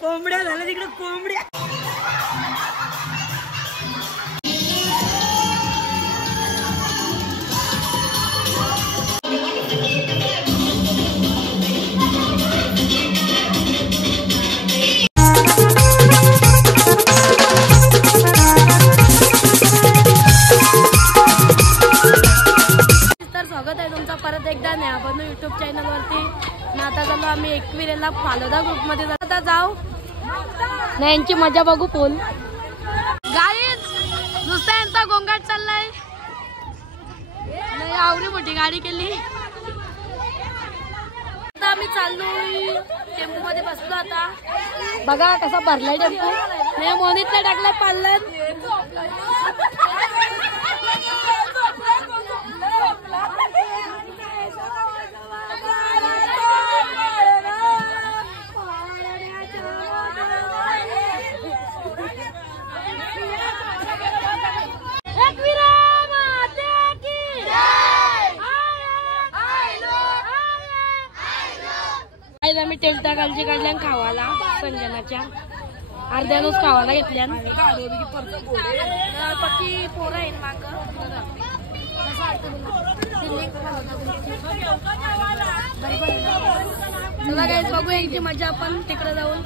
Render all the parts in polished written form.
कोंबड्या झाल्या तिकडे कोंबड्या. स्वागत आहे तुमचं परत एकदा न्या बनू यूट्यूब चॅनल वरती. आता चाललो आम्ही एकविरेला फालोदा ग्रुप मध्ये आता जाऊ ना यांची मजा बघू. पोल गाईच नुसता यांचा गोंगाट चाललाय. आवडी मोठी गाडी केली. आता आम्ही चाललोय टेम्पो मध्ये बसलो. आता बघा कसा भरलाय टेम्पो. नाही मोनीतला टाकला पालन. आम्ही टेलता गालची काढल्या खावाला संजनाच्या अर्ध्यानच खावाला घेतल्या. पक्की पोरं आहेत माग. चला काय बघू यांची मजा आपण तिकडे जाऊन.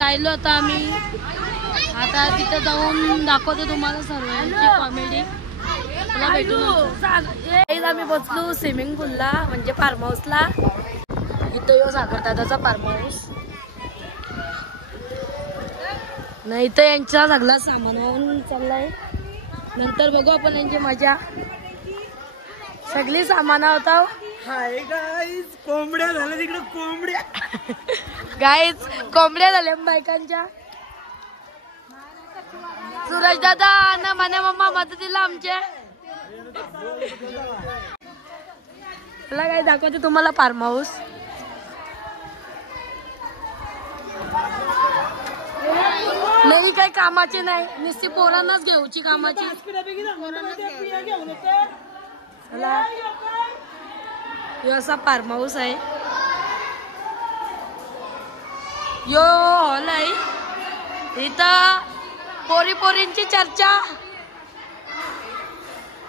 राहिलो आता आम्ही. आता तिथे जाऊन दाखवतो तुम्हाला सर्वांची कॉमेडी. मला भेटून आम्ही बसलो स्विमिंग पूलला म्हणजे फार्म हाऊसला. इथं येऊ सागरदादाचा फार्म हाऊस नाही. इथं यांचा सगळा सामान वाहून चाललाय. नंतर बघू आपण यांची मजा. सगळी सामान होता. हाय गाईज कोंबड्या झाल्या तिकडे कोंबड्या. गाईज कोंबड्या झाल्या बायकांच्या. सूरज दादा आणि मने मम्मा मदतीला आमच्या. मला काय दाखवते तुम्हाला फार्म हाऊस. नाही काही कामाची नाही. नुसती पोरांनाच घेऊची कामाची. असा फार्म हाऊस आहे. यो हॉल आहे. इथं पोरी पोरींची चर्चा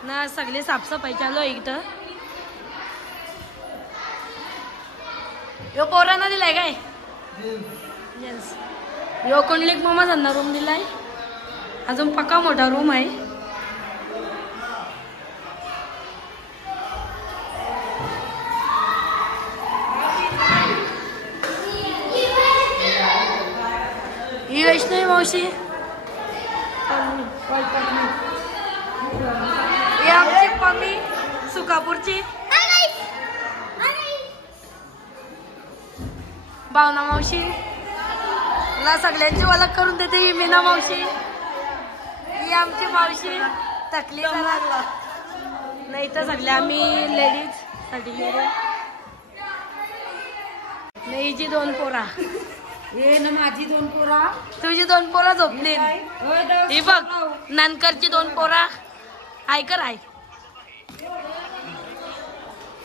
ना. सगळे साफसफाई चालू आहे इथं. यो पोरांना दिलाय काय. येस यो कुंडलिक मामा त्यांना रूम दिलाय. अजून पक्का मोठा रूम आहे. ही वैष्णवी मावशी. ही आमची मम्मी सुकापूरची. भावना मावशी. मला सगळ्यांची ओळख करून देते ही मीना मावशी. ही आमची मावशी तकली लागला नाही तर सगळे आम्ही लेडीज सर्टिफिकेट. हिची 2 पोरा. ये ना माझी 2 पोरा. तुझी 2 पोरा झोपली. ही बघ नानकरची 2 पोरा. ऐकर आहे.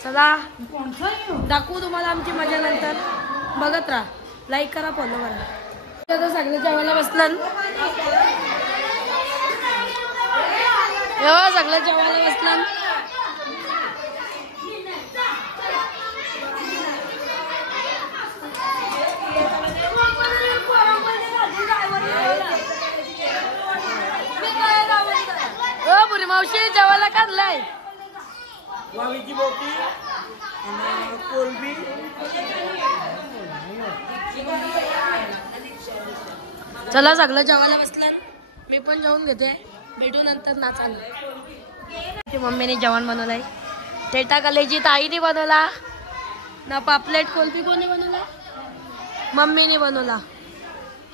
चला दाखवू तुम्हाला आमची मजा नंतर. बघत राहा. लाईक करा फॉलो करा. आता सगळे जेवायला बसलं. सगळं जेवायला बसलं. बुरी मावशी जेवायला काढलाय. वावीची बोटी कोलबी. चला सगळं जेवायला बसलं. मी पण जेवून घेते. भेटू नंतर ना. चालू मम्मीने जेवण बनवलंय. टेटा कलेची ताईने बनवला ना. पापलेट कोलबी कोणी बनवला. मम्मीने बनवला.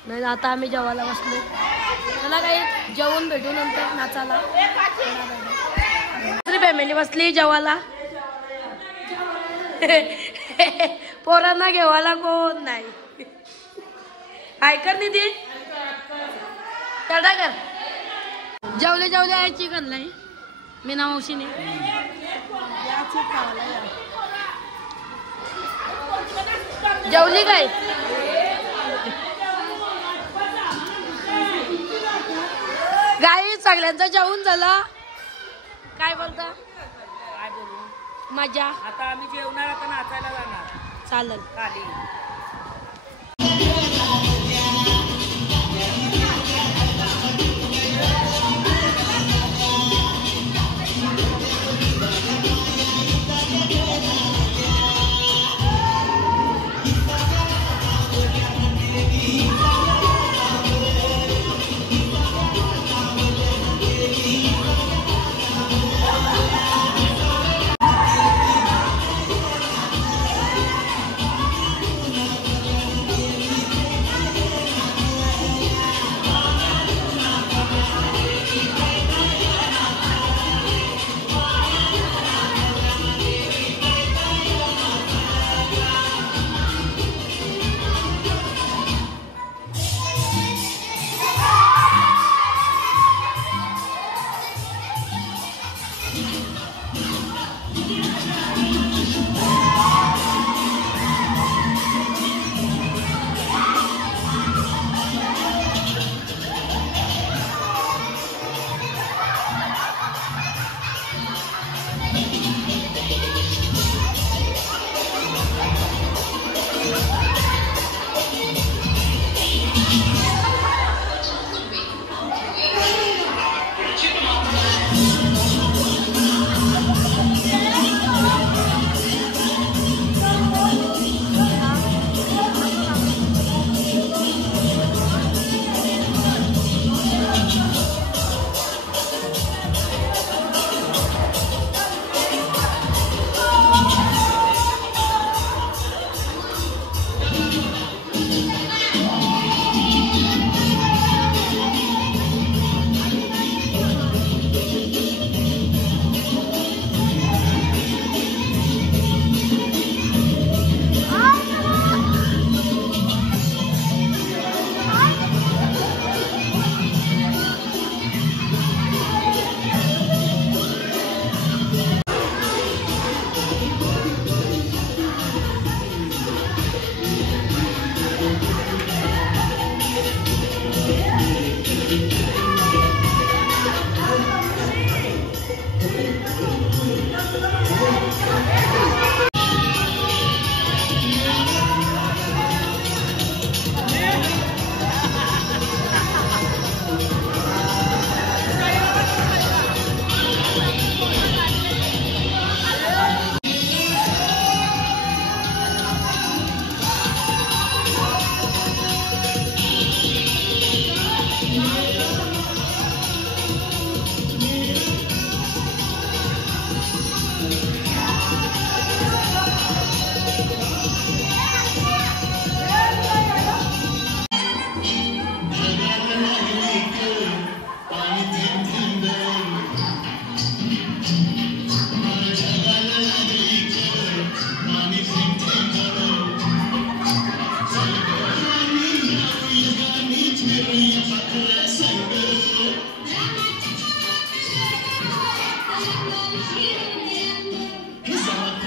नाही आता आम्ही जेवायला बसलो. चला काही जेवण भेटू नंतर नाचाला. फॅमिली बसली जेवायला. पोरांना घेवायला कोण नाही. ऐकर निधी तडा कर. जेवले जेवले आहे चिकन लाई मी ना मावशीने जेवली काय गाई सगळ्यांचा जेवून झाला. काय बोलता काय बोलू मजा. आता आम्ही जेवणार आता नाचायला जाणार चालेल. खाली.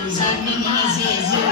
Zaten namazı